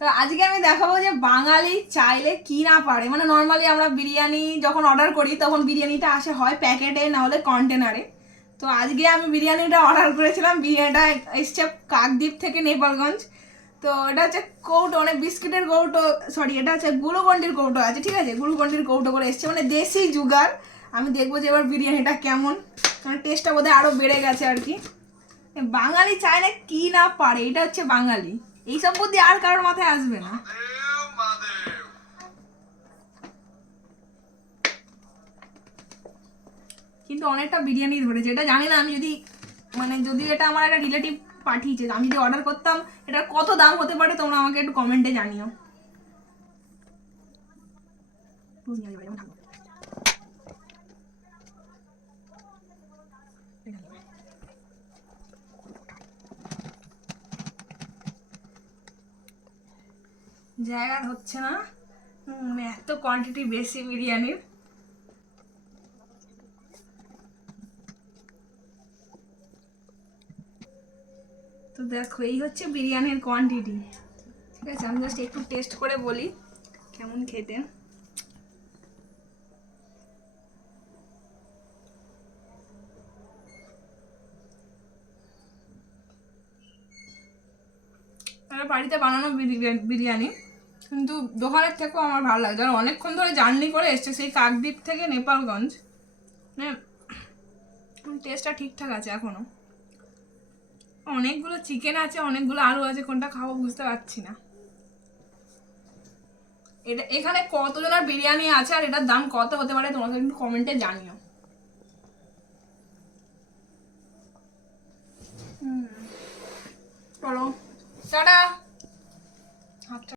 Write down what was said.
তো আজকে আমি দেখাবো যে বাঙালি চাইলে কি না পারে। মানে নর্মালি আমরা বিরিয়ানি যখন অর্ডার করি তখন বিরিয়ানিটা আসে হয় প্যাকেটে না হলে কন্টেনারে। তো আজকে আমি বিরিয়ানিটা অর্ডার করেছিলাম, বিরিয়ানিটা এসছে কাকদ্বীপ থেকে, নেপালগঞ্জ। তো এটা হচ্ছে কৌটো, মানে বিস্কিটের কৌটো, সরি এটা হচ্ছে গ্লুকন্ডির কৌটো আছে, ঠিক আছে, গ্লুকন্ডির কৌটো করে এসছে, মানে দেশি জুগার। আমি দেখবো যে এবার বিরিয়ানিটা কেমন, মানে টেস্টটা বোধহয় আরও বেড়ে গেছে আর কি। বাঙালি চায় না কি না পারে, এটা হচ্ছে বাঙালি। এইসব বুদ্ধি আর কারোর মাথায় আসবে না। কিন্তু অনেকটা বিরিয়ানি ধরেছে, এটা জানি না। আমি যদি মানে যদি এটা আমার একটা রিলেটিভ পাঠিয়েছে, আমি যদি অর্ডার করতাম এটার কত দাম হতে পারে তোমরা আমাকে একটু কমেন্টে জানিও। জায়গা হচ্ছে না, এত কোয়ান্টিটি বেশি বিরিয়ানির। তো দেখো এই হচ্ছে বিরিয়ানির কোয়ান্টিটি, ঠিক আছে। আমি জাস্ট একটু টেস্ট করে বলি কেমন খেতে। বাড়িতে বানানো বিরিয়ানি, কিন্তু দোকানের থেকেও আমার ভালো লাগে। যারা অনেকক্ষণ ধরে জার্নি করে এসছে সেই কাকদ্বীপ থেকে নেপালগঞ্জ, মানে টেস্টটা ঠিকঠাক আছে এখনো। অনেকগুলো চিকেন আছে, অনেকগুলো আলু আছে, কোনটা খাবো বুঝতে পারছি না। এটা এখানে কতজনের বিরিয়ানি আছে আর এটার দাম কত হতে পারে তোমরা কিন্তু কমেন্টে জানিও। চলো টাটা।